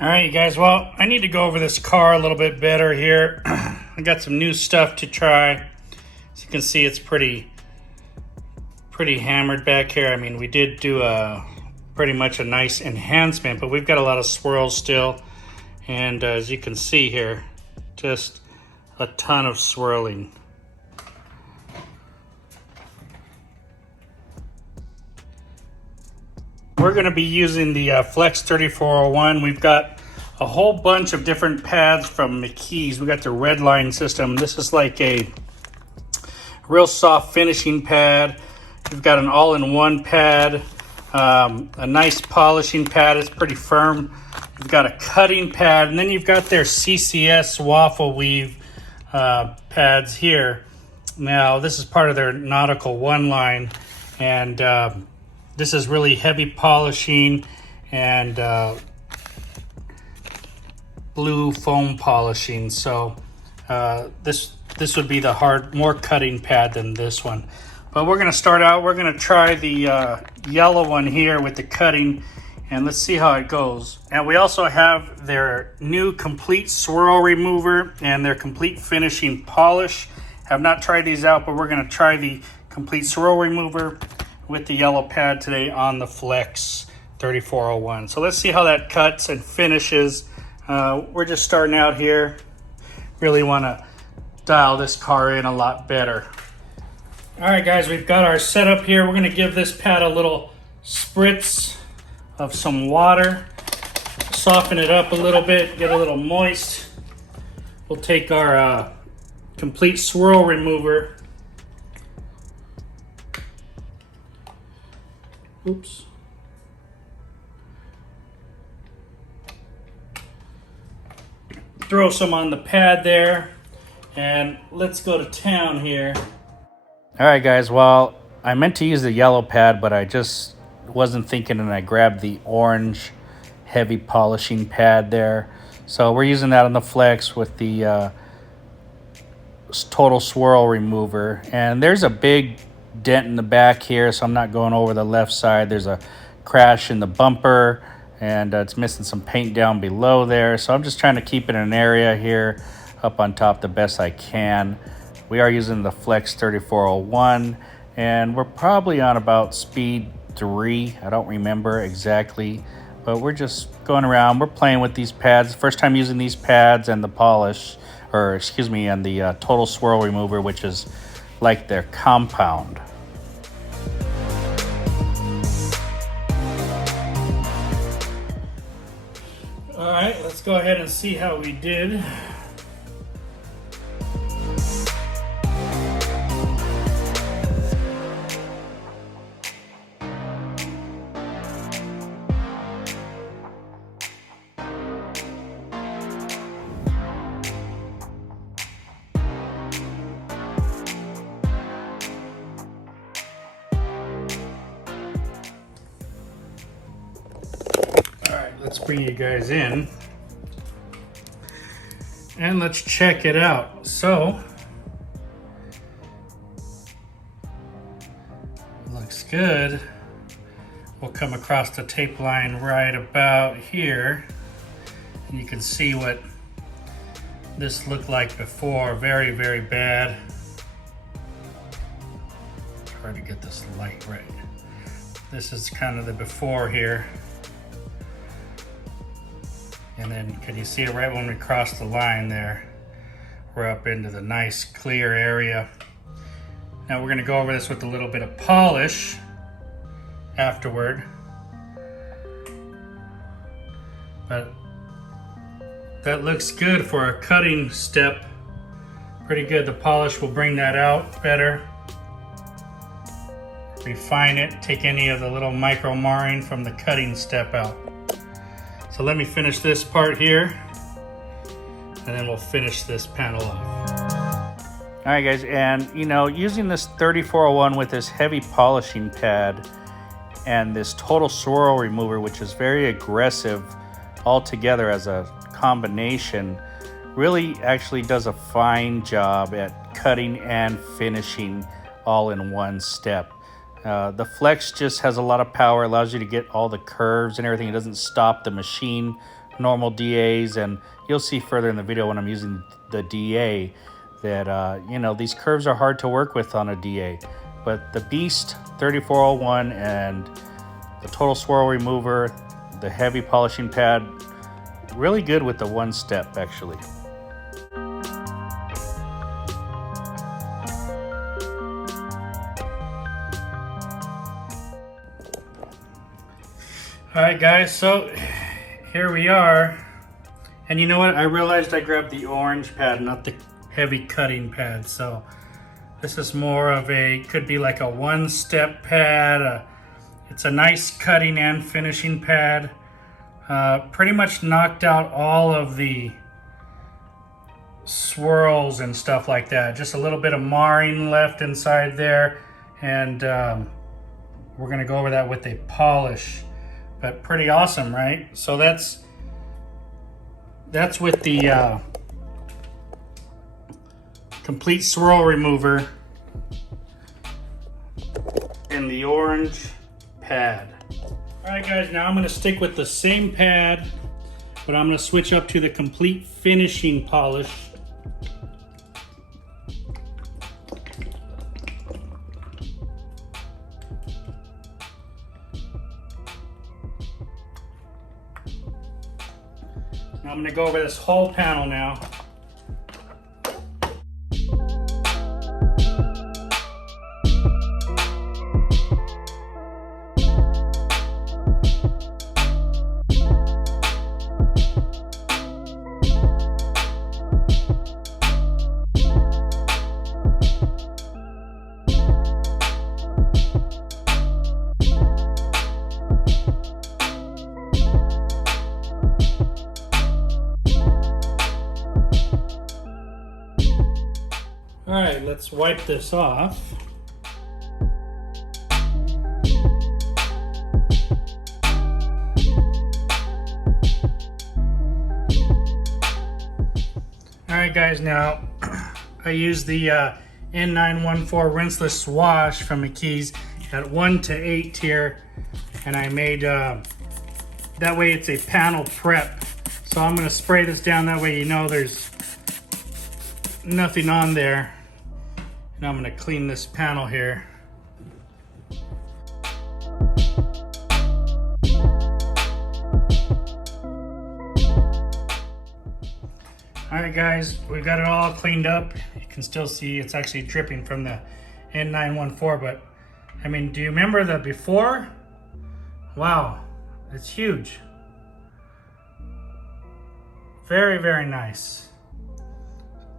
Alright you guys, well, I need to go over this car a little bit better here. I got some new stuff to try. As you can see, it's pretty hammered back here. I mean, we did do pretty much a nice enhancement, but we've got a lot of swirls still. And as you can see here, just a ton of swirling. We're going to be using the Flex 3401. We've got a whole bunch of different pads from McKee's. We got the Redline system. This is like a real soft finishing pad. We've got an all-in-one pad, a nice polishing pad. It's pretty firm. You've got a cutting pad, and then you've got their CCS waffle weave pads here. Now, this is part of their Nautical One line, and this is really heavy polishing and blue foam polishing. So this would be the more cutting pad than this one. But we're going to start out. We're going to try the yellow one here with the cutting, and let's see how it goes. And we also have their new complete swirl remover and their complete finishing polish. Have not tried these out, but we're going to try the complete swirl remover with the yellow pad today on the Flex 3401. So let's see how that cuts and finishes. We're just starting out here. Really want to dial this car in a lot better. All right, guys, we've got our setup here. We're going to give this pad a little spritz of some water, soften it up a little bit, get a little moist. We'll take our complete swirl remover. Oops. Throw some on the pad there, and let's go to town here. All right, guys, well, I meant to use the yellow pad, but I just wasn't thinking, and I grabbed the orange heavy polishing pad there. So we're using that on the Flex with the total swirl remover. And there's a big dent in the back here, so I'm not going over the left side. There's a crash in the bumper, and it's missing some paint down below there. So I'm just trying to keep it in an area here up on top the best I can. We are using the Flex 3401, and we're probably on about speed 3. I don't remember exactly, but we're just going around. We're playing with these pads. First time using these pads and the polish, or excuse me, and the total swirl remover, which is like their compound. All right, let's go ahead and see how we did. Let's bring you guys in and let's check it out. So, looks good. We'll come across the tape line right about here. And you can see what this looked like before. Very, very bad. Hard to get this light right. This is kind of the before here. And then, can you see it right when we cross the line there? We're up into the nice clear area. Now we're gonna go over this with a little bit of polish afterward. But that looks good for a cutting step. Pretty good. The polish will bring that out better. Refine it, take any of the little micro marring from the cutting step out. So let me finish this part here, and then we'll finish this panel off. All right, guys, and you know, using this 3401 with this heavy polishing pad and this total swirl remover, which is very aggressive altogether as a combination, really actually does a fine job at cutting and finishing all in one step. The Flex just has a lot of power, allows you to get all the curves and everything. It doesn't stop the machine, normal DAs, and you'll see further in the video when I'm using the DA that, you know, these curves are hard to work with on a DA. But the Beast 3401 and the Total Swirl Remover, the heavy polishing pad, really good with the one step actually. Alright guys, so here we are. And you know what? I realized I grabbed the orange pad, not the heavy cutting pad. So this is more of a, could be like a one-step pad. It's a nice cutting and finishing pad. Pretty much knocked out all of the swirls and stuff like that. Just a little bit of marring left inside there. And we're gonna go over that with a polish. But pretty awesome, right? So that's with the complete swirl remover and the orange pad. All right guys, now I'm gonna stick with the same pad, but I'm gonna switch up to the complete finishing polish. Now I'm gonna go over this whole panel now. All right, let's wipe this off. All right guys, now I use the N914 rinseless wash from McKee's at 1 to 8 here, and I made, that way it's a panel prep. So I'm gonna spray this down, that way you know there's nothing on there. And I'm gonna clean this panel here. All right guys, we've got it all cleaned up. You can still see it's actually dripping from the N914, but I mean, do you remember the before? Wow, it's huge. Very, very nice.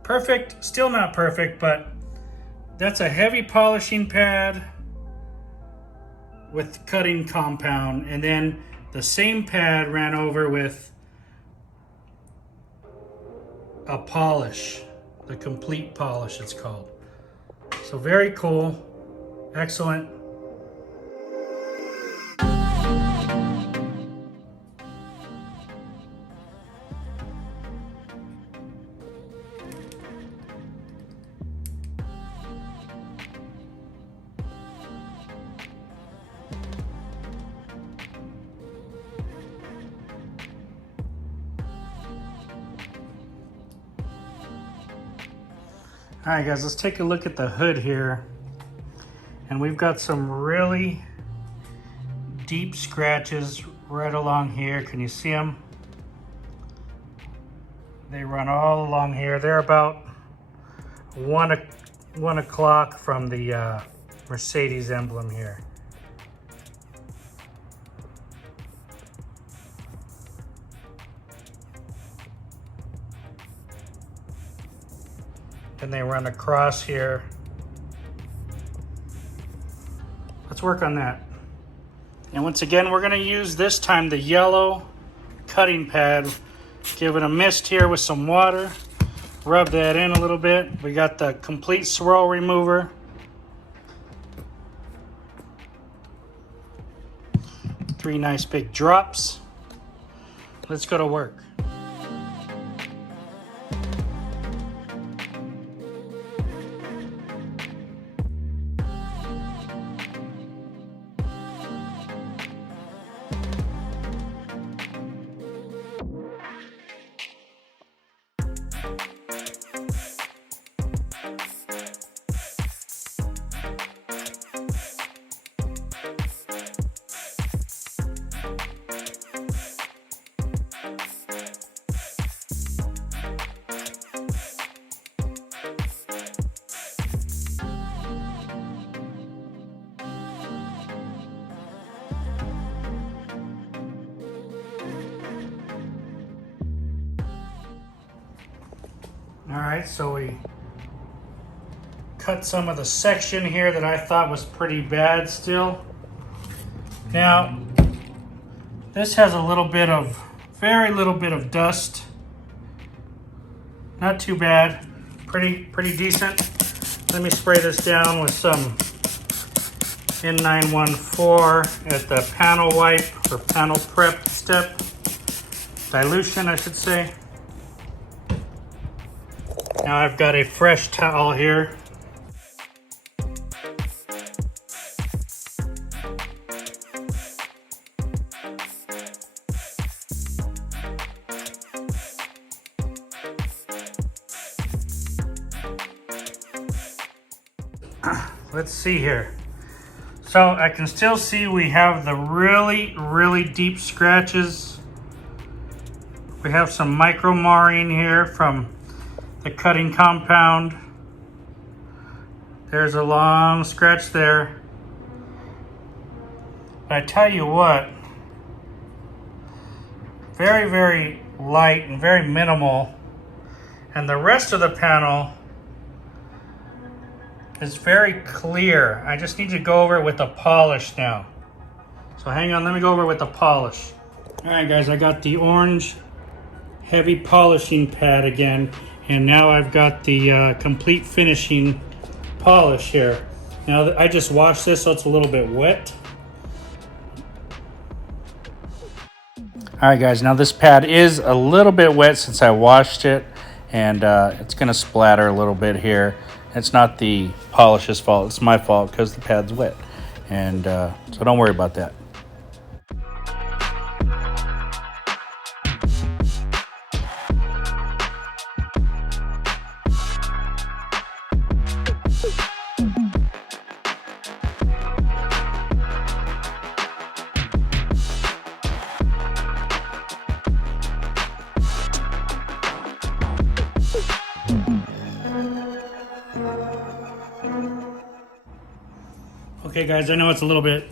Perfect, still not perfect, but that's a heavy polishing pad with cutting compound, and then the same pad ran over with a polish, the complete polish it's called. So very cool, excellent. All right guys, let's take a look at the hood here. And we've got some really deep scratches right along here. Can you see them? They run all along here. They're about 1 o'clock from the Mercedes emblem here. And they run across here. Let's work on that. And once again, we're gonna use this time the yellow cutting pad. Give it a mist here with some water. Rub that in a little bit. We got the complete swirl remover. 3 nice big drops. Let's go to work. All right, so we cut some of the section here that I thought was pretty bad still. Now, this has a little bit of, very little bit of dust. Not too bad, pretty decent. Let me spray this down with some N914 at the panel wipe or panel prep step. Dilution, I should say. Now I've got a fresh towel here. Let's see here. So I can still see we have the really deep scratches. We have some micro marring here from the cutting compound. There's a long scratch there. But I tell you what, very light and very minimal. And the rest of the panel is very clear. I just need to go over it with a polish now. So hang on, let me go over it with a polish. All right guys, I got the orange heavy polishing pad again, and now I've got the complete finishing polish here. Now I just washed this, so it's a little bit wet. All right guys, now this pad is a little bit wet since I washed it, and it's gonna splatter a little bit here. It's not the polish's fault, it's my fault because the pad's wet. And so don't worry about that. Okay guys, I know it's a little bit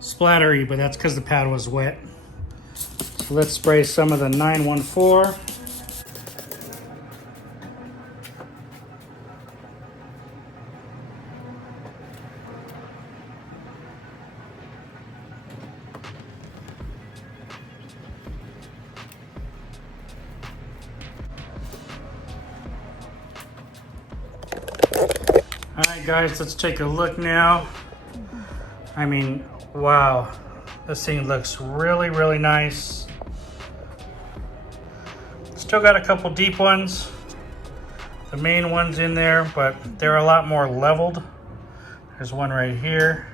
splattery, but that's because the pad was wet. So let's spray some of the 914. All right guys, let's take a look now. I mean, wow, this thing looks really nice. Still got a couple deep ones, the main ones in there, but they're a lot more leveled. There's one right here.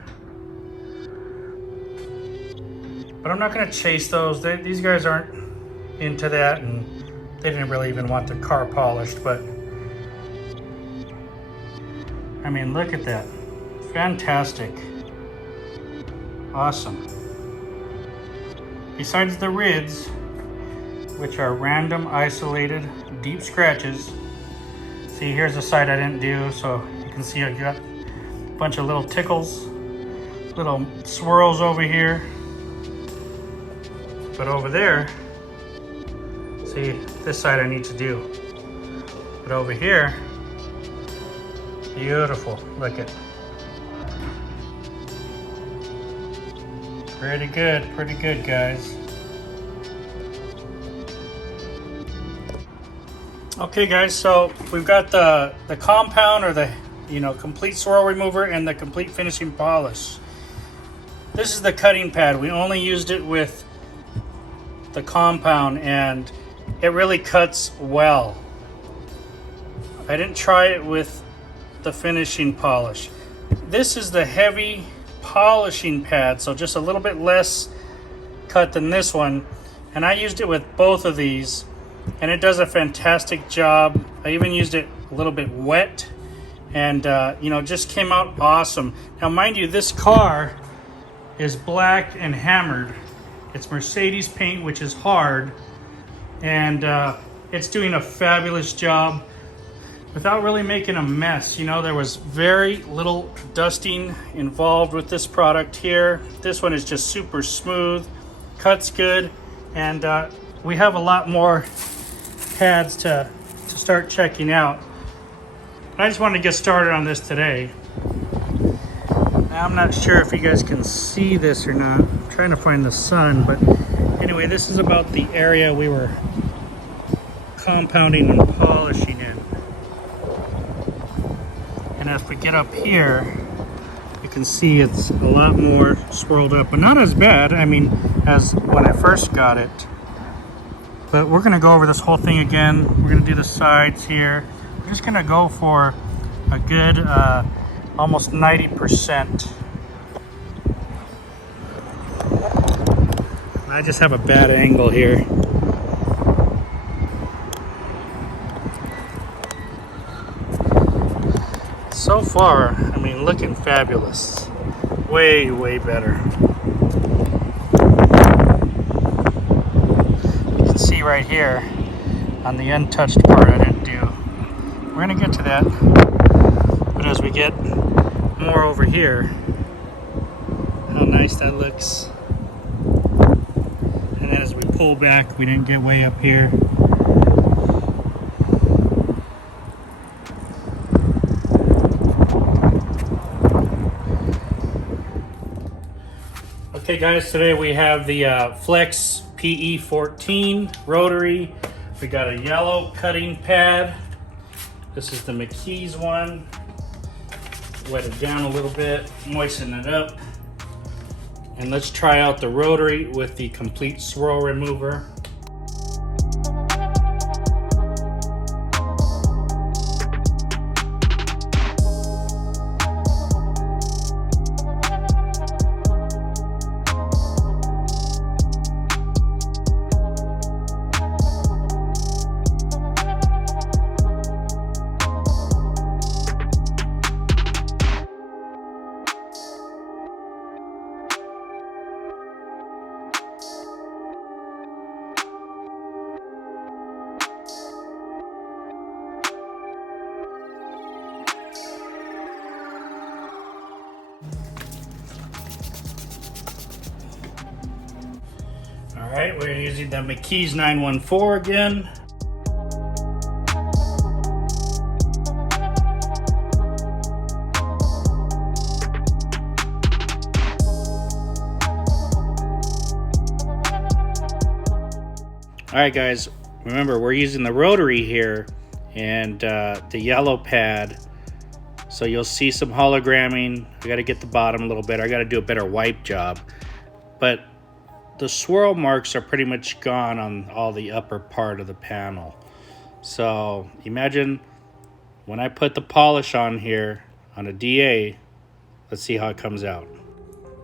But I'm not gonna chase those. These guys aren't into that, and they didn't really even want the car polished, but I mean, look at that. Fantastic. Awesome. Besides the rids, which are random, isolated, deep scratches. See, here's the side I didn't do, so you can see I got a bunch of little tickles, little swirls over here. But over there, see, this side I need to do. But over here, beautiful, look at. Pretty good guys. Okay guys, so we've got the compound, or the complete swirl remover, and the complete finishing polish. This is the cutting pad. We only used it with the compound, and it really cuts well. I didn't try it with the finishing polish. This is the heavy polishing pad, so just a little bit less cut than this one, and I used it with both of these, and it does a fantastic job. I even used it a little bit wet, and just came out awesome. Now mind you, this car is black and hammered. It's Mercedes paint, which is hard, and it's doing a fabulous job without really making a mess. There was very little dusting involved with this product here. This one is just super smooth, cuts good, and we have a lot more pads to to start checking out. I just wanted to get started on this today. Now, I'm not sure if you guys can see this or not. I'm trying to find the sun, but anyway, this is about the area we were compounding and polishing in. And if we get up here, you can see it's a lot more swirled up, but not as bad, I mean, as when I first got it. But we're gonna go over this whole thing again. We're gonna do the sides here. We're just gonna go for a good almost 90%. I just have a bad angle here. So far, I mean, looking fabulous. Way, way better. You can see right here on the untouched part I didn't do. We're gonna get to that. But as we get more over here, how nice that looks. And then as we pull back, we didn't get way up here. Okay guys, today we have the Flex PE14 rotary. We got a yellow cutting pad. This is the McKee's one. Wet it down a little bit, moisten it up. And let's try out the rotary with the complete swirl remover. All right, we're using the McKee's 914 again. All right, guys, remember we're using the rotary here and the yellow pad. So you'll see some hologramming. I gotta get the bottom a little better. I gotta do a better wipe job. But the swirl marks are pretty much gone on all the upper part of the panel. So imagine when I put the polish on here on a DA, let's see how it comes out.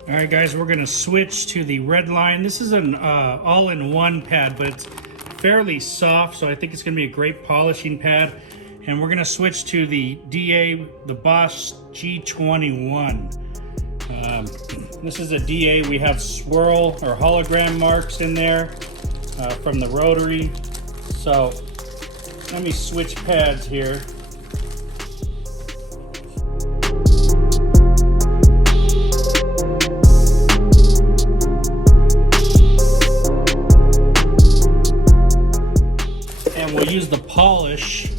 All right guys, we're gonna switch to the Redline. This is an all-in-one pad, but it's fairly soft, so I think it's gonna be a great polishing pad. And we're gonna switch to the DA, the Bosch G21. This is a DA. We have swirl or hologram marks in there from the rotary. So let me switch pads here. And we'll use the polish.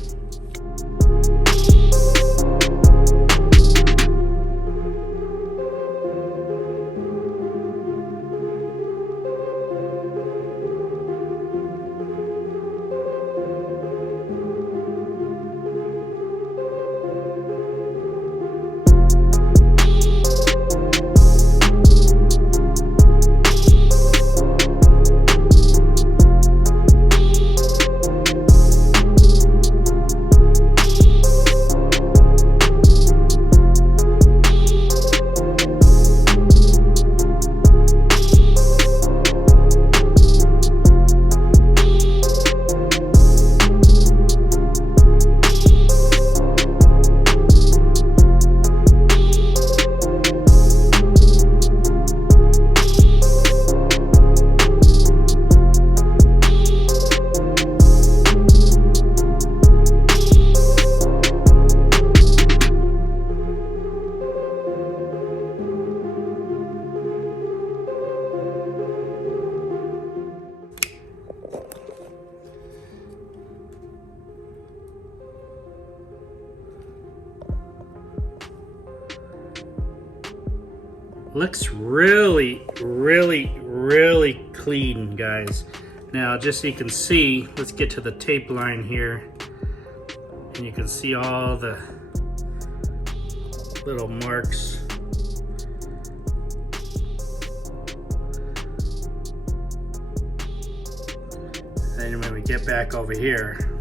Looks really, really, really clean, guys. Now, just so you can see, let's get to the tape line here. And you can see all the little marks. And when we get back over here,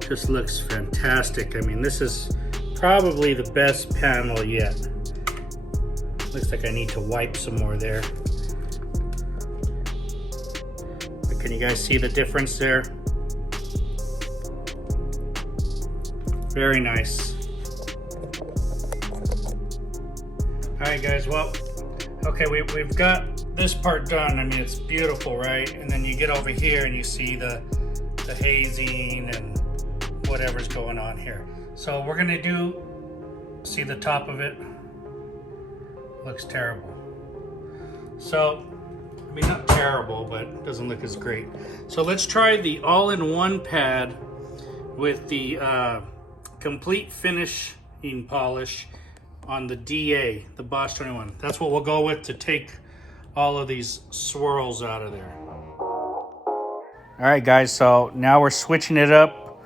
just looks fantastic. I mean, this is probably the best panel yet. Looks like I need to wipe some more there. But can you guys see the difference there? Very nice. All right, guys, well, okay, we've got this part done. I mean, it's beautiful, right? And then you get over here and you see the hazing and whatever's going on here. So we're gonna see the top of it? Looks terrible. So, I mean, not terrible, but doesn't look as great. So let's try the all-in-one pad with the complete finishing polish on the DA, the Bosch 21. That's what we'll go with to take all of these swirls out of there. All right, guys, so now we're switching it up.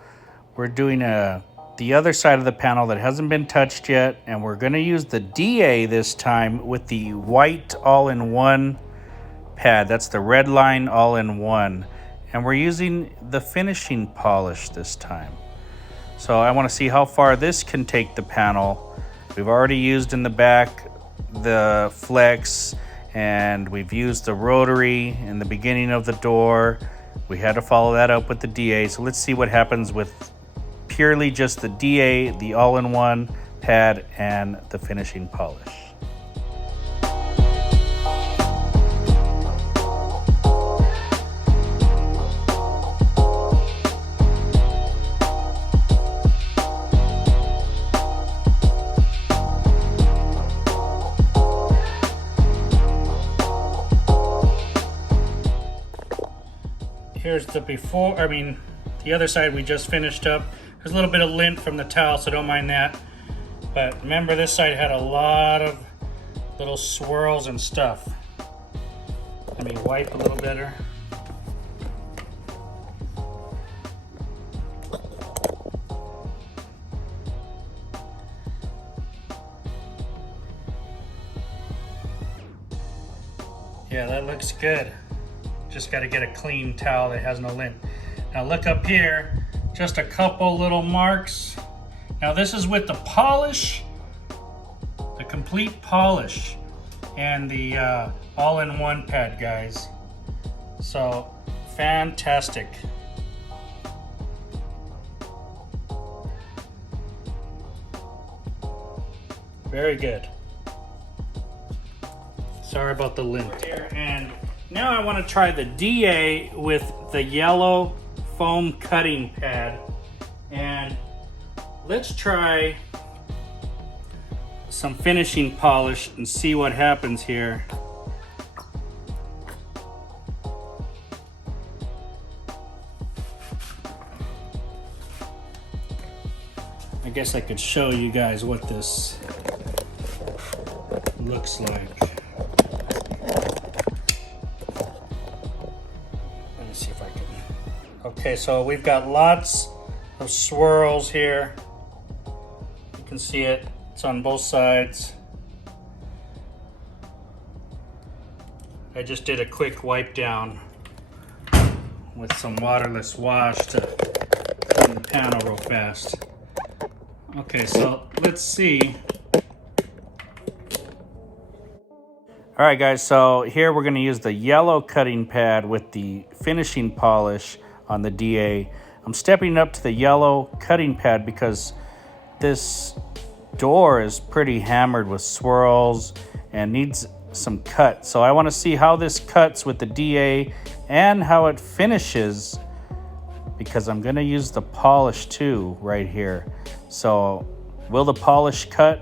We're doing the other side of the panel that hasn't been touched yet, and we're gonna use the DA this time with the white all-in-one pad. That's the Redline all-in-one. And we're using the finishing polish this time. So I wanna see how far this can take the panel. We've already used in the back the flex, and we've used the rotary in the beginning of the door. We had to follow that up with the DA. So let's see what happens with purely just the DA, the all-in-one pad, and the finishing polish. Here's the before, the other side we just finished up. There's a little bit of lint from the towel, so don't mind that. But remember, this side had a lot of little swirls and stuff. Let me wipe a little better. Yeah, that looks good. Just got to get a clean towel that has no lint. Now look up here, just a couple little marks. Now this is with the polish, the complete polish, and the all-in-one pad, guys. So fantastic. Very good. Sorry about the lint here. And now I want to try the DA with the yellow foam cutting pad. And let's try some finishing polish and see what happens here. I guess I could show you guys what this looks like. Let me see if I can. Okay, so we've got lots of swirls here. You can see it. It's on both sides. I just did a quick wipe down with some waterless wash to clean the panel real fast. Okay, so let's see. All right, guys, so here we're gonna use the yellow cutting pad with the finishing polish on the DA. I'm stepping up to the yellow cutting pad because this door is pretty hammered with swirls and needs some cut. So I wanna see how this cuts with the DA and how it finishes, because I'm gonna use the polish too right here. So will the polish cut?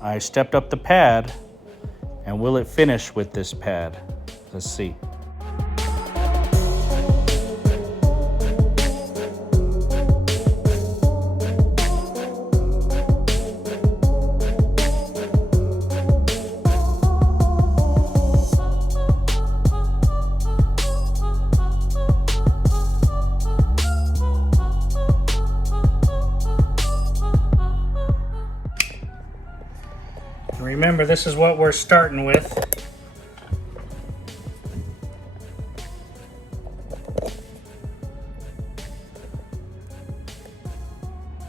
I stepped up the pad, and will it finish with this pad? Let's see. remember, this is what we're starting with.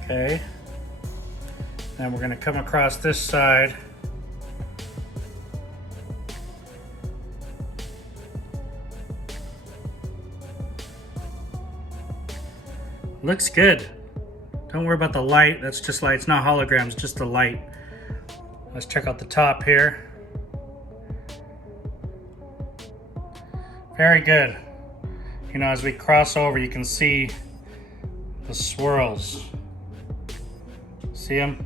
Okay. Then we're going to come across this side. Looks good. Don't worry about the light. That's just light. It's not holograms, just the light. Let's check out the top here. Very good. You know, as we cross over, you can see the swirls. See them?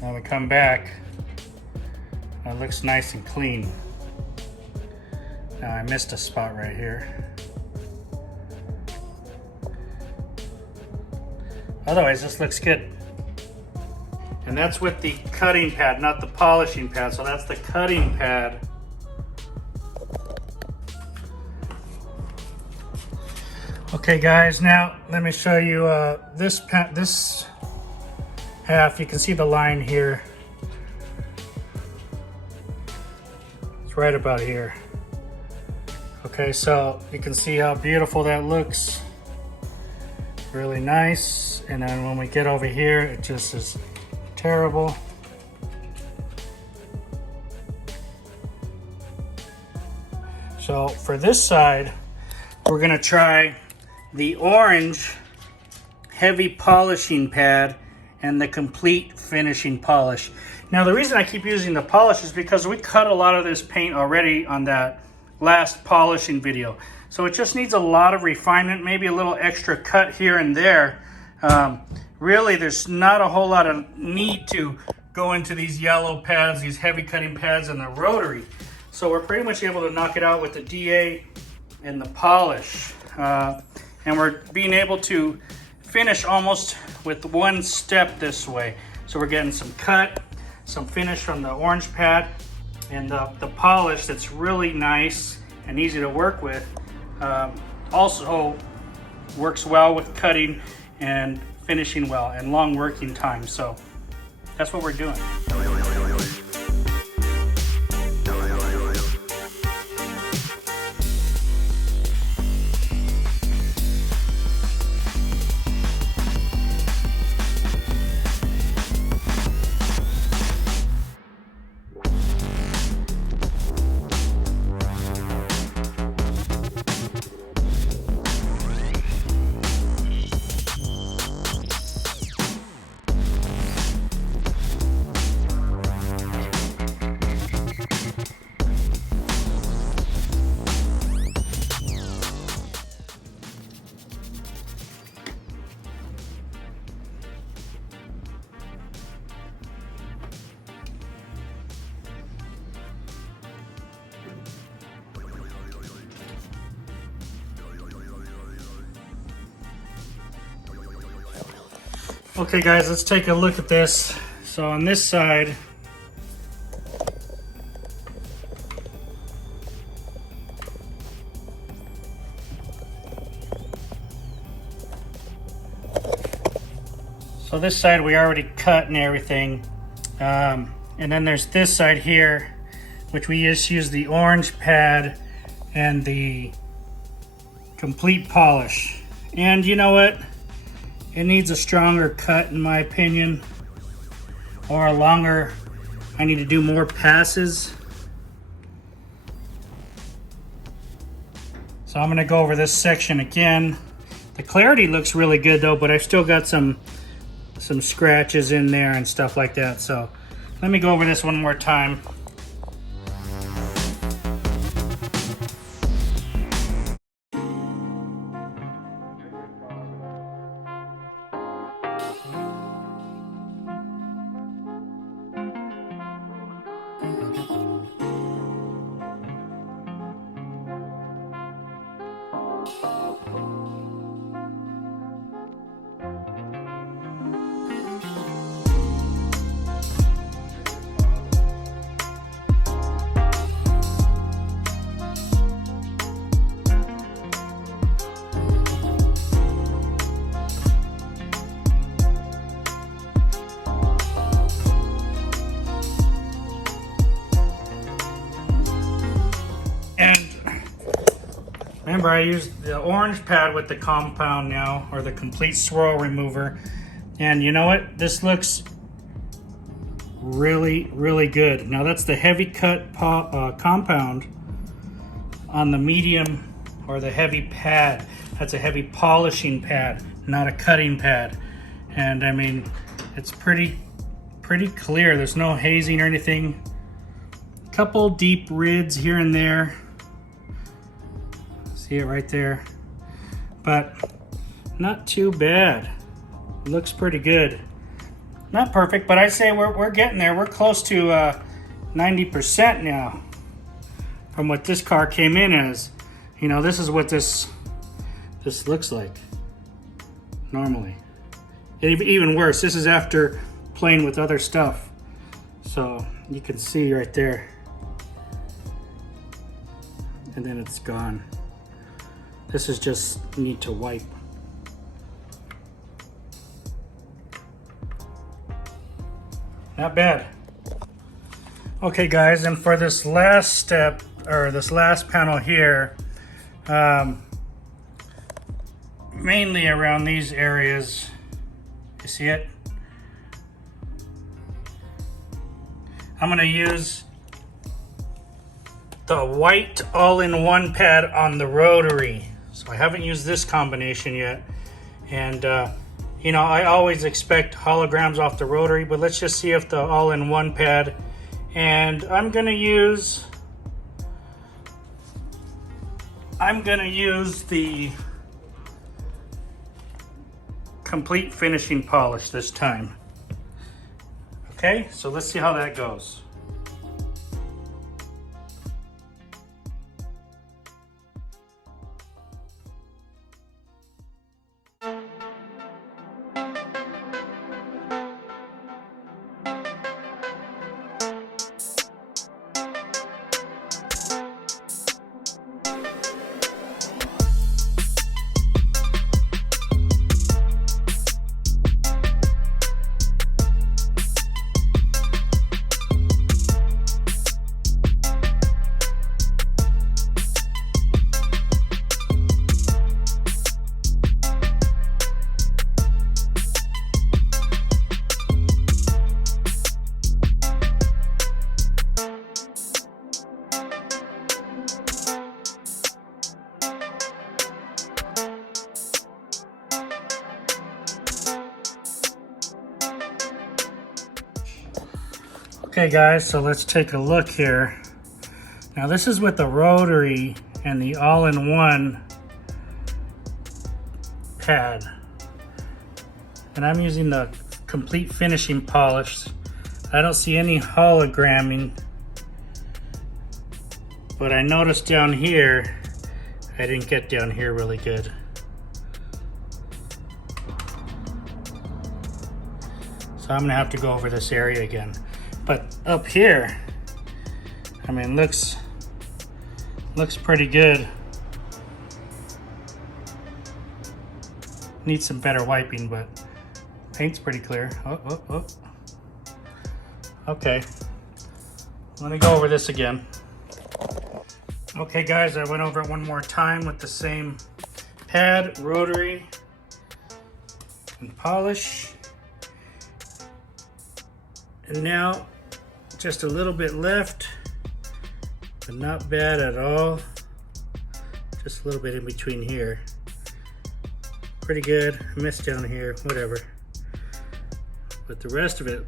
When we come back, it looks nice and clean. Now I missed a spot right here. Otherwise, this looks good. And that's with the cutting pad, not the polishing pad. So that's the cutting pad. Okay guys, now let me show you this half. You can see the line here. It's right about here. Okay, so you can see how beautiful that looks. Really nice. And then when we get over here, it just is terrible. So for this side, we're gonna try the orange heavy polishing pad and the complete finishing polish. Now the reason I keep using the polish is because we cut a lot of this paint already on that last polishing video. So it just needs a lot of refinement, maybe a little extra cut here and there. Really, there's not a whole lot of need to go into these yellow pads, these heavy cutting pads and the rotary. So we're pretty much able to knock it out with the DA and the polish. And we're being able to finish almost with one step this way. So we're getting some cut, some finish from the orange pad, and the polish that's really nice and easy to work with. Also works well with cutting and finishing well and long working time. So that's what we're doing. Okay guys, let's take a look at this. So on this side, we already cut and everything. And then there's this side here, which we just use the orange pad and the complete polish. And you know what? It needs a stronger cut in my opinion, or a longer. I need to do more passes. So I'm gonna go over this section again. The clarity looks really good though, but I've still got some scratches in there and stuff like that. So let me go over this one more time. Remember, I used the orange pad with the compound now, or the complete swirl remover. And you know what? This looks really, really good. Now that's the heavy cut compound on the medium or the heavy pad. That's a heavy polishing pad, not a cutting pad. And I mean, it's pretty clear. There's no hazing or anything. Couple deep rids here and there. See it right there, but not too bad. Looks pretty good. Not perfect, but I say we're getting there. We're close to 90% now from what this car came in as. You know, this is what this looks like normally. Even worse, this is after playing with other stuff. So you can see right there. And then it's gone. This is just need to wipe. Not bad. Okay guys, and for this last step, or this last panel here, mainly around these areas, you see it? I'm gonna use the white all-in-one pad on the rotary. So I haven't used this combination yet. And you know, I always expect holograms off the rotary, but let's just see if the all-in-one pad. And I'm gonna use the complete finishing polish this time. Okay, so let's see how that goes. Okay guys, so let's take a look here. Now this is with the rotary and the all-in-one pad. And I'm using the complete finishing polish. I don't see any hologramming. But I noticed down here, I didn't get down here really good. So I'm gonna have to go over this area again. But up here, I mean, looks pretty good. Needs some better wiping, but paint's pretty clear. Oh. Okay, let me go over this again. Okay guys, I went over it one more time with the same pad, rotary, and polish. And now, just a little bit left, but not bad at all. Just a little bit in between here. Pretty good. I missed down here, whatever. But the rest of it,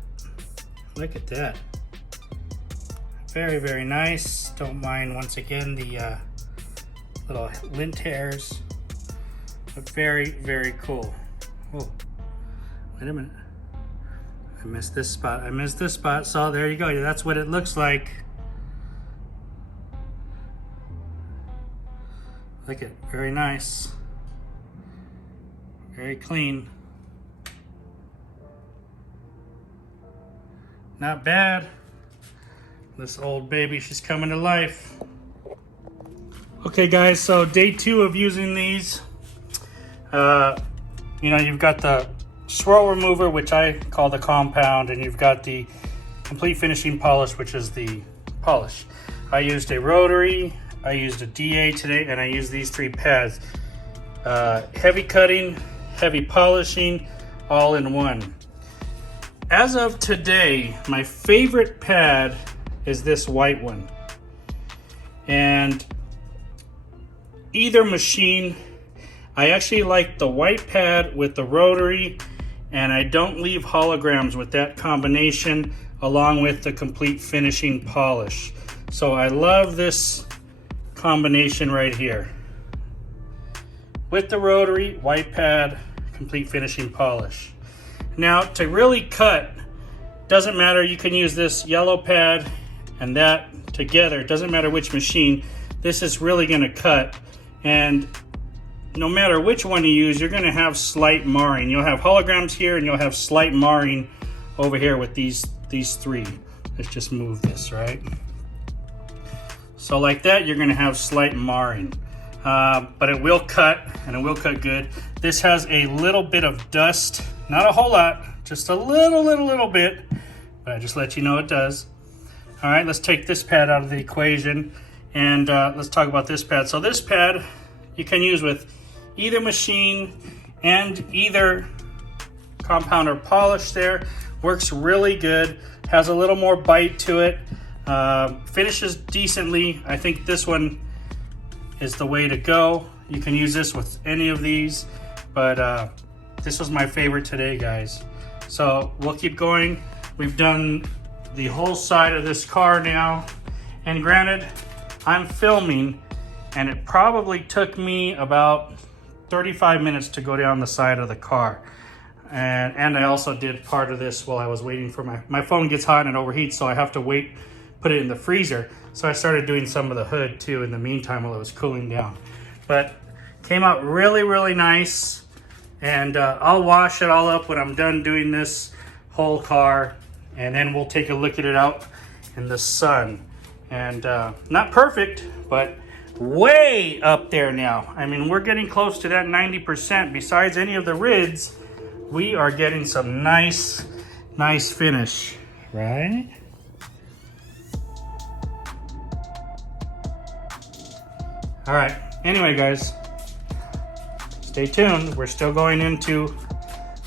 look at that. Very, very nice. Don't mind, once again, the little lint hairs. But very, very cool. Oh, wait a minute. I missed this spot. So there you go. That's what it looks like. Look at, very nice. Very clean. Not bad. This old baby, she's coming to life. Okay guys, so day 2 of using these. You know, you've got the swirl remover, which I call the compound, and you've got the complete finishing polish, which is the polish. I used a rotary I used a DA today, and I used these 3 pads. Heavy cutting, heavy polishing, all in one. As of today, my favorite pad is this white one. And either machine, I actually like the white pad with the rotary, and I don't leave holograms with that combination along with the complete finishing polish. So I love this combination right here. With the rotary, white pad, complete finishing polish. Now to really cut, doesn't matter, you can use this yellow pad and that together, it doesn't matter which machine, this is really gonna cut. And no matter which one you use, you're gonna have slight marring. You'll have holograms here and you'll have slight marring over here with these 3. Let's just move this, right? So like that, you're gonna have slight marring. But it will cut, and it will cut good. This has a little bit of dust, not a whole lot, just a little bit, but I just let you know it does. All right, let's take this pad out of the equation, and let's talk about this pad. So this pad you can use with either machine and either compound or polish there. Works really good, has a little more bite to it, finishes decently. I think this one is the way to go. You can use this with any of these, but this was my favorite today, guys. So we'll keep going. We've done the whole side of this car now, and granted, I'm filming, and it probably took me about 35 minutes to go down the side of the car. And I also did part of this while I was waiting for my phone gets hot and it overheats, so I have to wait, put it in the freezer. So I started doing some of the hood too in the meantime while it was cooling down. But came out really nice, and I'll wash it all up when I'm done doing this whole car, and then we'll take a look at it out in the sun. And not perfect, but way up there now. I mean, we're getting close to that 90%. Besides any of the rids, we are getting some nice finish, right? All right, anyway, guys, stay tuned. We're still going into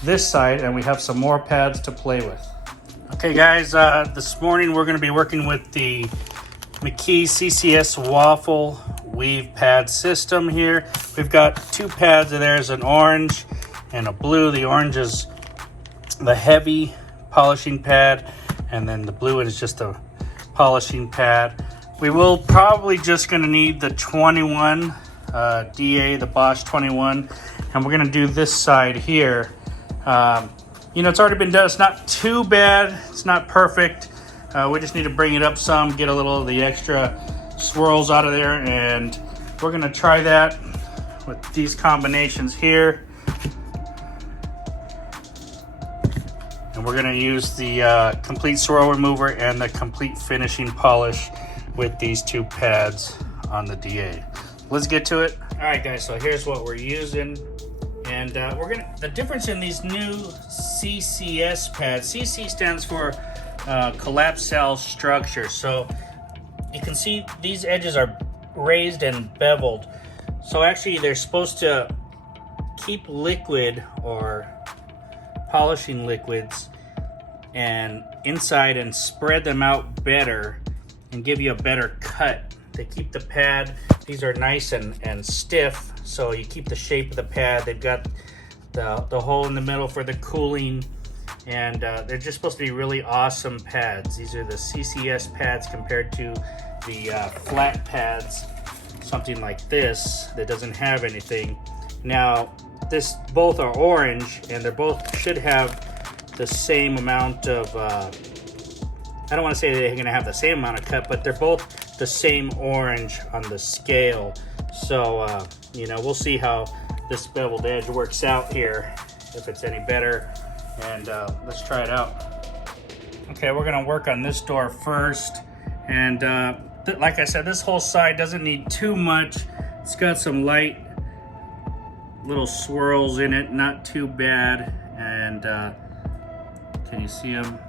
this side, and we have some more pads to play with. Okay, guys, this morning we're gonna be working with the McKee's CCS waffle weave pad system here. We've got 2 pads. There's an orange and a blue. The orange is the heavy polishing pad, and then the blue is just a polishing pad. We will probably just gonna need the 21 DA, the Bosch 21, and we're gonna do this side here. You know, it's already been done. It's not too bad. It's not perfect. We just need to bring it up some, get a little of the extra swirls out of there, and we're gonna try that with these combinations here. And we're gonna use the complete swirl remover and the complete finishing polish with these 2 pads on the DA. Let's get to it. All right, guys, so here's what we're using. And the difference in these new CCS pads, CC stands for collapsed cell structure. So you can see these edges are raised and beveled. So actually they're supposed to keep liquid or polishing liquids and inside and spread them out better and give you a better cut. They keep the pad, these are nice and stiff, so you keep the shape of the pad. They've got the hole in the middle for the cooling, and they're just supposed to be really awesome pads. These are the CCS pads compared to the flat pads, something like this that doesn't have anything. Now, both are orange, and they both should have the same amount of I don't want to say they're going to have the same amount of cut, but they're both the same orange on the scale. So, you know, we'll see how this beveled edge works out here, if it's any better. And let's try it out. Okay, we're going to work on this door first. And like I said, this whole side doesn't need too much. It's got some light little swirls in it, not too bad. And can you see them?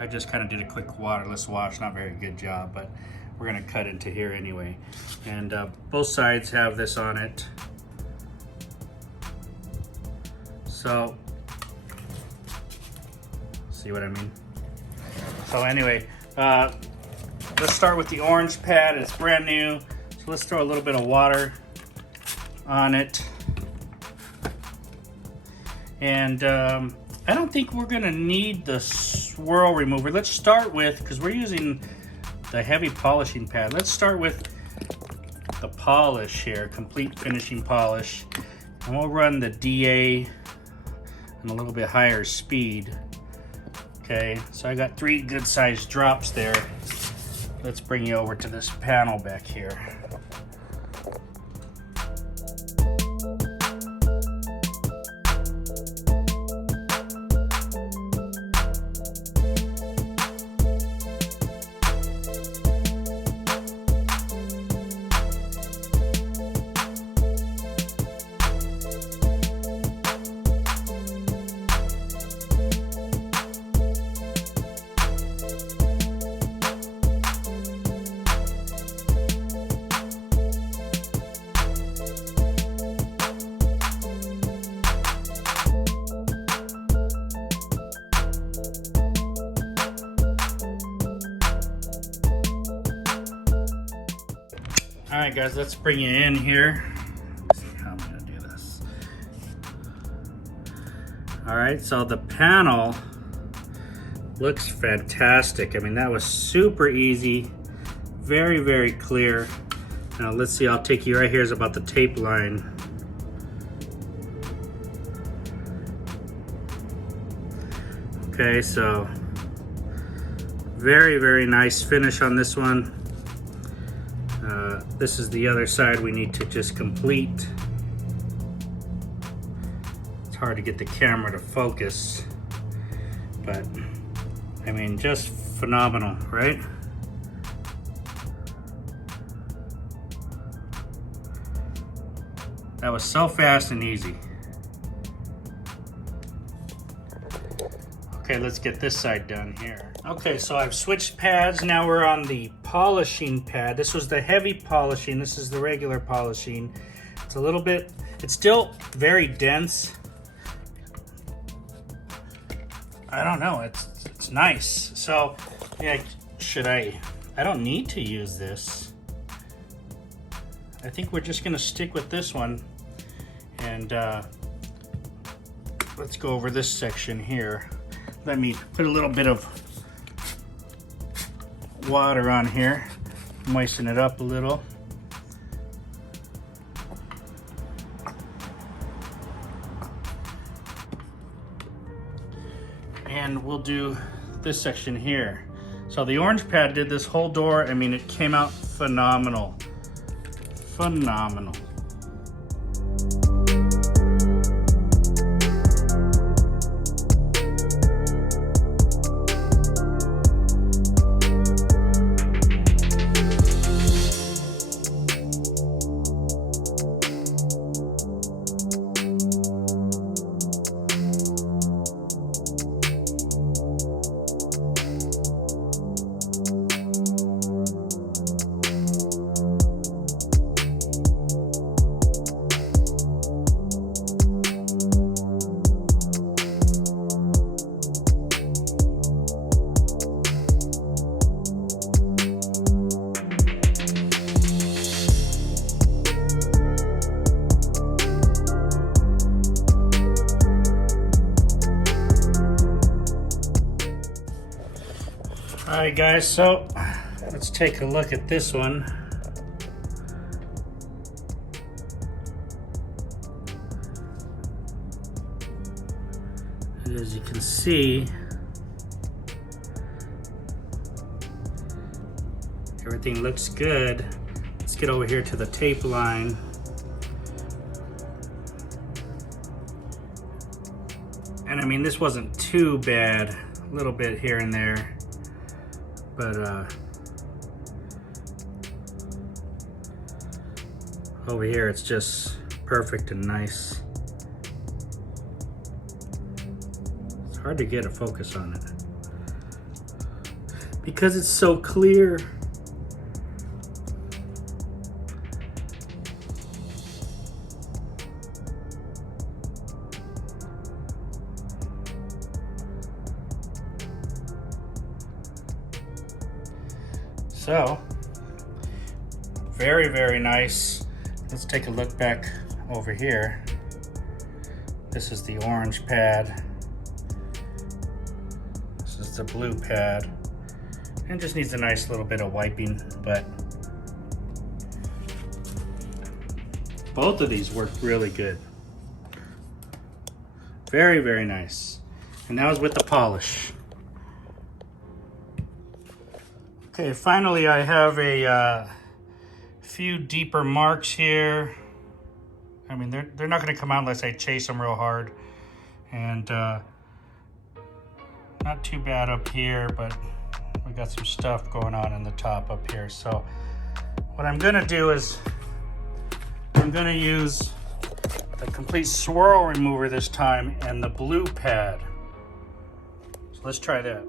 I just kind of did a quick waterless wash, not very good job, but we're gonna cut into here anyway. And both sides have this on it. So, see what I mean? So anyway, let's start with the orange pad. It's brand new. So let's throw a little bit of water on it. And I don't think we're gonna need the swirl remover. Let's start with, because we're using the heavy polishing pad, let's start with the polish here, complete finishing polish. And we'll run the DA and a little bit higher speed. Okay, so I got 3 good sized drops there. Let's bring you over to this panel back here. All right, guys, let's bring you in here. Let's see how I'm gonna do this. All right, so the panel looks fantastic. I mean, that was super easy, very, very clear. Now let's see, I'll take you right here is about the tape line. Okay, so very, very nice finish on this one. This is the other side we need to just complete. It's hard to get the camera to focus, but I mean, just phenomenal, right? That was so fast and easy. Okay, let's get this side done here. Okay, so I've switched pads. Now we're on the polishing pad. This was the heavy polishing. This is the regular polishing. It's a little bit, it's still very dense. I don't know, it's nice. So, yeah, I don't need to use this. I think we're just gonna stick with this one. And let's go over this section here. Let me put a little bit of water on here, moisten it up a little. And we'll do this section here. So the orange pad did this whole door. I mean, it came out phenomenal. Phenomenal. Alright guys, so let's take a look at this one. And as you can see, everything looks good. Let's get over here to the tape line. And I mean, this wasn't too bad, a little bit here and there. But over here it's just perfect and nice. It's hard to get a focus on it. because it's so clear. So, very, very nice. Let's take a look back over here. This is the orange pad. This is the blue pad. And just needs a nice little bit of wiping, but both of these work really good. Very, very nice. And that was with the polish. Okay, finally I have a few deeper marks here. I mean, they're not going to come out unless I chase them real hard. And not too bad up here, but we got some stuff going on in the top up here. So what I'm going to do is I'm going to use the complete swirl remover this time and the blue pad. So let's try that.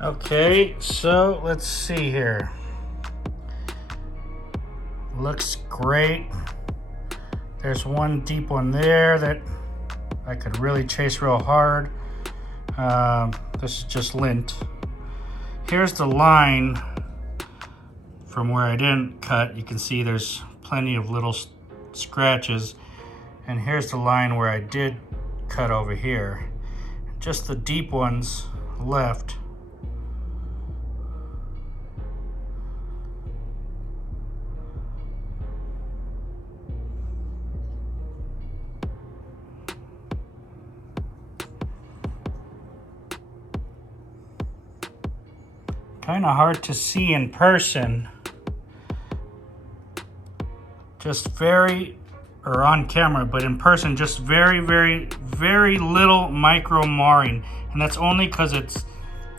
Okay, so let's see here. Looks great. There's one deep one there that I could really chase real hard. This is just lint. Here's the line from where I didn't cut. You can see there's plenty of little scratches. And here's the line where I did cut over here. Just the deep ones left. Kind of hard to see in person. Just or on camera, but in person, just very, very, very little micro marring. And that's only because it's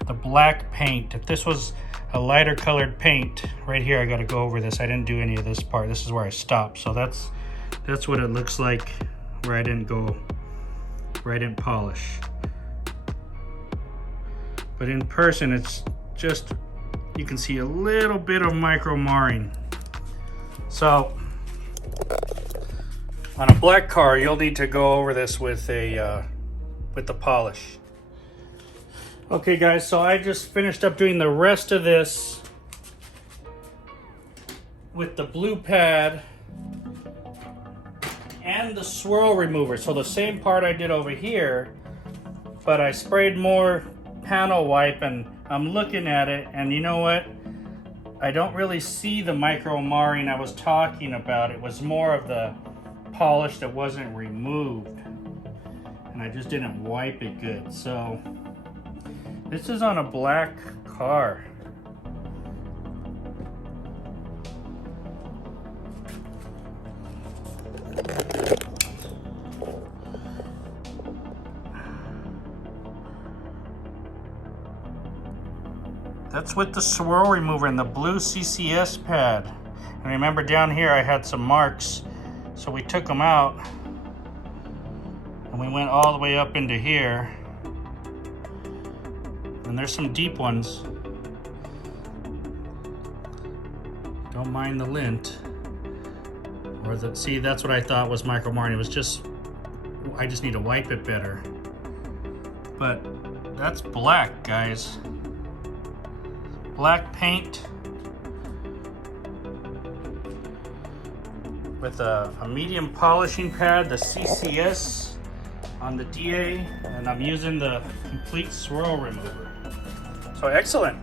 the black paint. If this was a lighter colored paint, right here, I got to go over this. I didn't do any of this part. This is where I stopped. So that's what it looks like where I didn't polish. But in person, it's just, you can see a little bit of micro marring. So on a black car, you'll need to go over this with the polish. Okay guys, so I just finished up doing the rest of this with the blue pad and the swirl remover. So the same part I did over here, but I sprayed more panel wipe, and I'm looking at it, and you know what? I don't really see the micro marring I was talking about. It was more of the polish that wasn't removed, and I just didn't wipe it good. So this is on a black car. That's with the swirl remover and the blue CCS pad. And remember down here I had some marks, so we took them out and we went all the way up into here. And there's some deep ones. Don't mind the lint. See, that's what I thought was micro marring. It was just, I just need to wipe it better. But that's black, guys. Black paint with a medium polishing pad, the CCS on the DA, and I'm using the complete swirl remover. So excellent.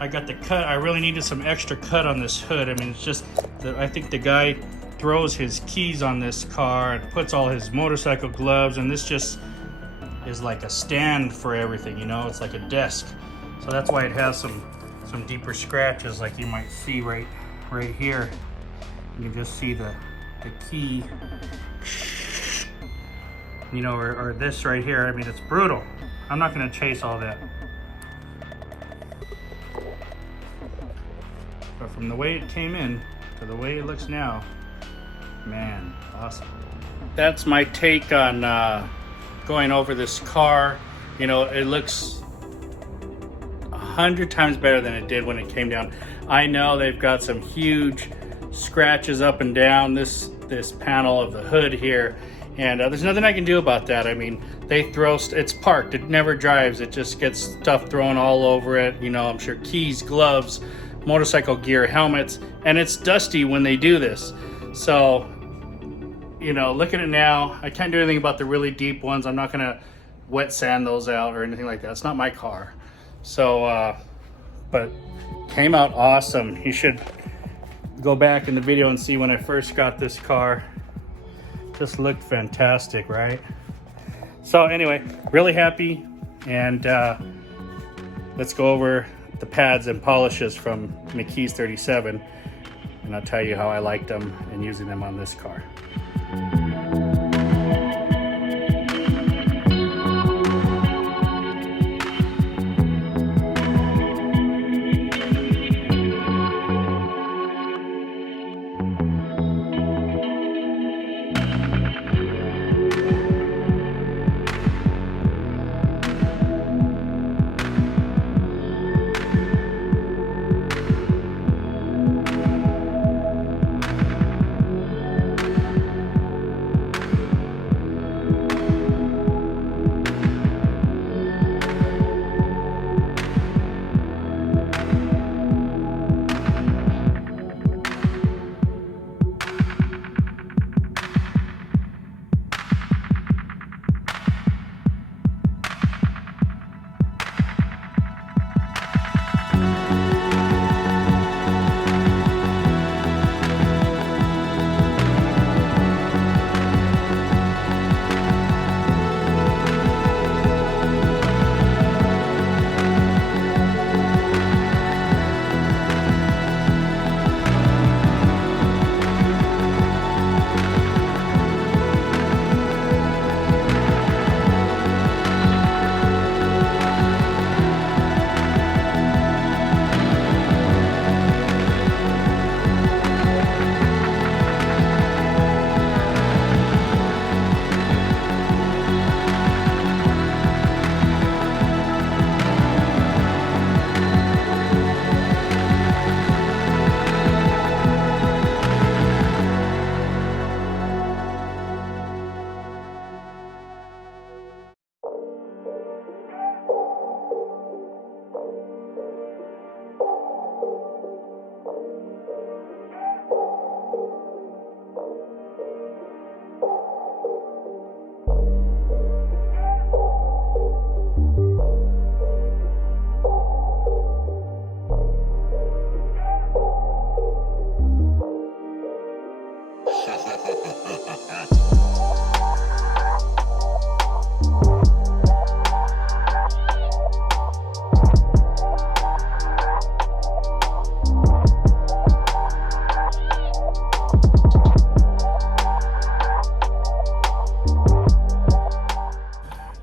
I got the cut. I really needed some extra cut on this hood. I mean, it's just that I think the guy throws his keys on this car and puts all his motorcycle gloves, and this just, is like a stand for everything, you know, it's like a desk. So that's why it has some deeper scratches, like you might see right here. You can just see the key, you know, or this right here. I mean, it's brutal. I'm not gonna chase all that. But from the way it came in to the way it looks now, man, awesome. That's my take on going over this car. You know, it looks 100 times better than it did when it came down. I know they've got some huge scratches up and down this panel of the hood here, and there's nothing I can do about that. I mean, they throw, it's parked, it never drives, it just gets stuff thrown all over it. You know, I'm sure keys, gloves, motorcycle gear, helmets, and it's dusty when they do this. So, you know, look at it now. I can't do anything about the really deep ones. I'm not gonna wet sand those out or anything like that. It's not my car. So, but came out awesome. You should go back in the video and see when I first got this car. Just looked fantastic, right? So anyway, really happy, and let's go over the pads and polishes from McKee's 37, and I'll tell you how I liked them and using them on this car.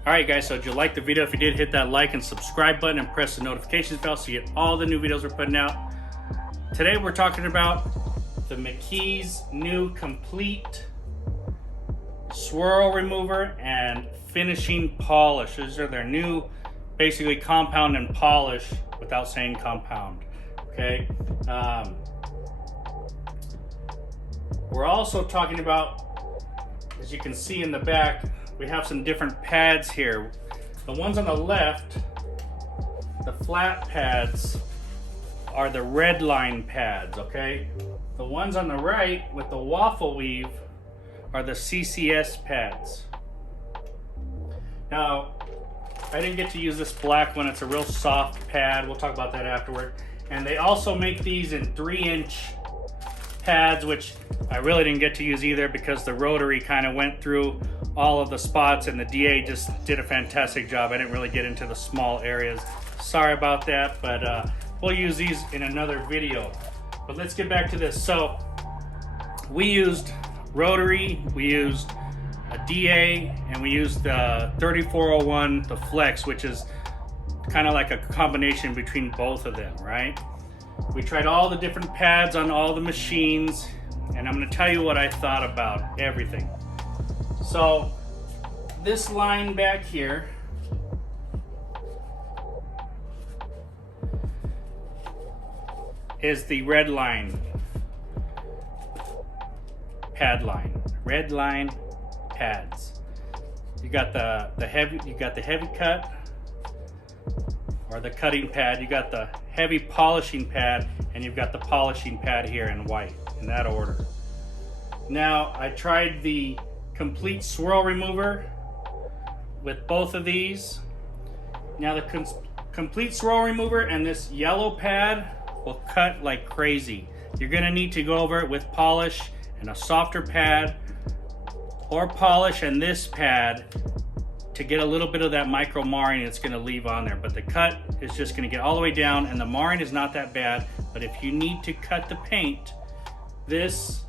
Alright guys, so did you like the video? If you did, hit that like and subscribe button and press the notifications bell so you get all the new videos we're putting out. Today we're talking about the McKee's new complete swirl remover and finishing polish. These are their new, basically compound and polish without saying compound. Okay. We're also talking about, as you can see in the back, we have some different pads here. The ones on the left, the flat pads, are the Redline pads, okay? The ones on the right with the waffle weave are the CCS pads. Now, I didn't get to use this black one. It's a real soft pad. We'll talk about that afterward. And they also make these in 3-inch pads, which I really didn't get to use either because the rotary kind of went through all of the spots and the DA just did a fantastic job. I didn't really get into the small areas. Sorry about that, but we'll use these in another video. But let's get back to this. So we used rotary, we used a DA, and we used the 3401, the Flex, which is kind of like a combination between both of them, right? We tried all the different pads on all the machines, and I'm going to tell you what I thought about everything. So this line back here is the Redline pad line. Redline pads. You got the heavy cut or the cutting pad. You got the heavy polishing pad, and you've got the polishing pad here in white, in that order. Now I tried the complete swirl remover with both of these. Now the complete swirl remover and this yellow pad will cut like crazy. You're gonna need to go over it with polish and a softer pad, or polish and this pad to get a little bit of that micro marring it's gonna leave on there. But the cut is just gonna get all the way down, and the marring is not that bad. But if you need to cut the paint, this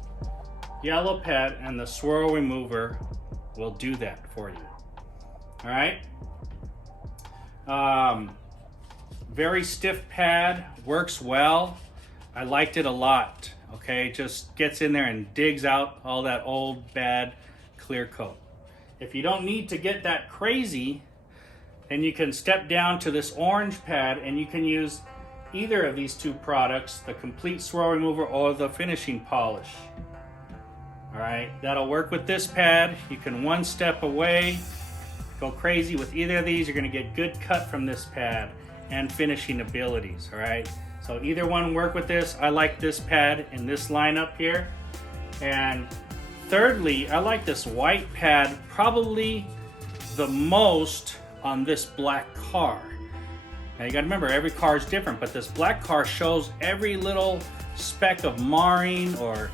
yellow pad and the swirl remover will do that for you. All right. Very stiff pad, works well. I liked it a lot. Okay, just gets in there and digs out all that old bad clear coat. If you don't need to get that crazy, then you can step down to this orange pad and you can use either of these two products, the complete swirl remover or the finishing polish. All right, that'll work with this pad. You can one step away, go crazy with either of these. You're gonna get good cut from this pad and finishing abilities, all right? So either one work with this. I like this pad in this lineup here. And thirdly, I like this white pad probably the most on this black car. Now you gotta remember, every car is different, but this black car shows every little speck of marring or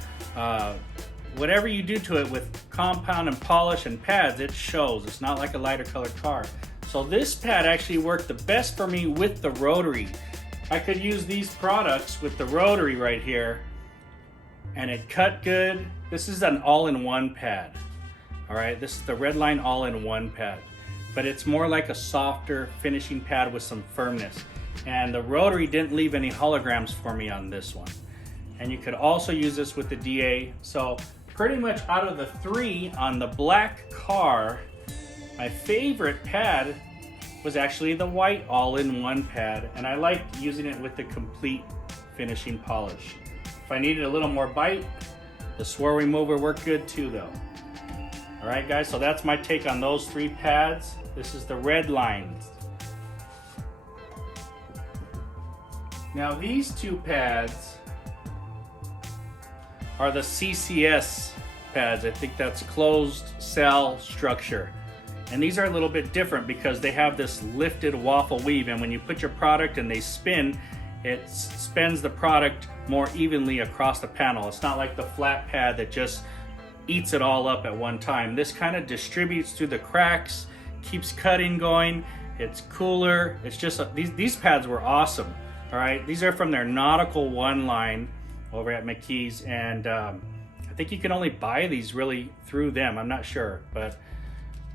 whatever you do to it with compound and polish and pads, it shows. It's not like a lighter colored car. So this pad actually worked the best for me with the rotary. I could use these products with the rotary right here and it cut good. This is an all-in-one pad. All right, this is the Redline all-in-one pad, but it's more like a softer finishing pad with some firmness. And the rotary didn't leave any holograms for me on this one. And you could also use this with the DA. So pretty much out of the three on the black car, my favorite pad was actually the white all-in-one pad, and I liked using it with the complete finishing polish. If I needed a little more bite, the swirl remover worked good too though. All right guys, so that's my take on those three pads. This is the Redline. Now these two pads are the CCS pads. I think that's closed cell structure. And these are a little bit different because they have this lifted waffle weave, and when you put your product and they spin, it spins the product more evenly across the panel. It's not like the flat pad that just eats it all up at one time. This kind of distributes through the cracks, keeps cutting going. It's cooler. It's just, these pads were awesome. All right, these are from their Nautical One line over at McKee's, and I think you can only buy these really through them. I'm not sure, but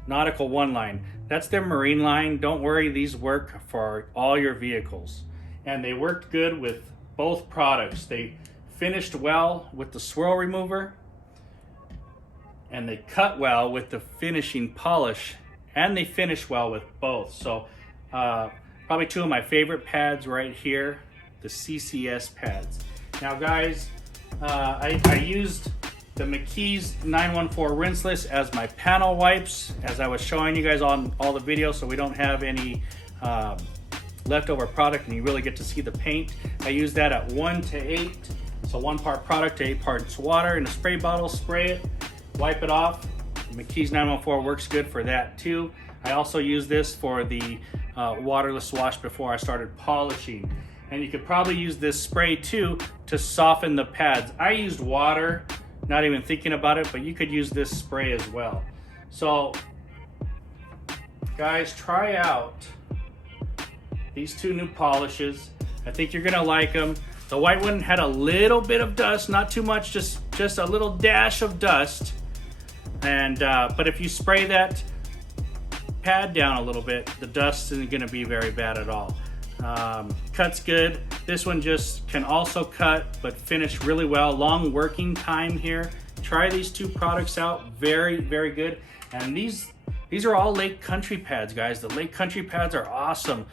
Nautical One line. That's their marine line. Don't worry, these work for all your vehicles. And they worked good with both products. They finished well with the swirl remover, and they cut well with the finishing polish, and they finished well with both. So probably two of my favorite pads right here, the CCS pads. Now guys, I used the McKee's 914 rinseless as my panel wipes, as I was showing you guys on all the videos, so we don't have any leftover product and you really get to see the paint. I use that at 1:8, so 1 part product to 8 parts water in a spray bottle. Spray it, wipe it off. McKee's 914 works good for that too. I also use this for the waterless wash before I started polishing. And you could probably use this spray too to soften the pads. I used water, not even thinking about it, but you could use this spray as well. So guys, try out these two new polishes. I think you're gonna like them. The white one had a little bit of dust, not too much, just a little dash of dust. And but if you spray that pad down a little bit, the dust isn't gonna be very bad at all. Cuts good. This one just can also cut, but finish really well. Long working time here. Try these two products out. Very, very good. And these are all Lake Country pads, guys. The Lake Country pads are awesome.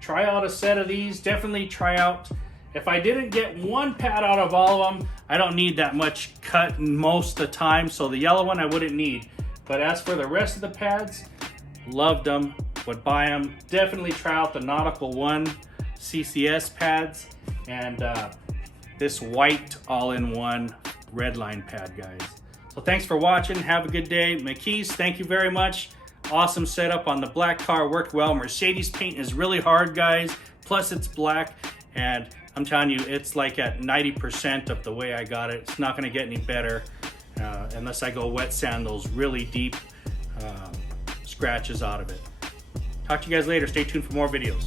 Try out a set of these. Definitely try out. If I didn't get one pad out of all of them, I don't need that much cut most of the time. So the yellow one I wouldn't need. But as for the rest of the pads, loved them. Would buy them. Definitely try out the Nautical One CCS pads and this white all-in-one Redline pad, guys. So thanks for watching. Have a good day. McKee's, thank you very much. Awesome setup on the black car, worked well. Mercedes paint is really hard, guys. Plus it's black, and I'm telling you, it's like at 90% of the way I got it. It's not gonna get any better unless I go wet sand those really deep scratches out of it. Talk to you guys later. Stay tuned for more videos.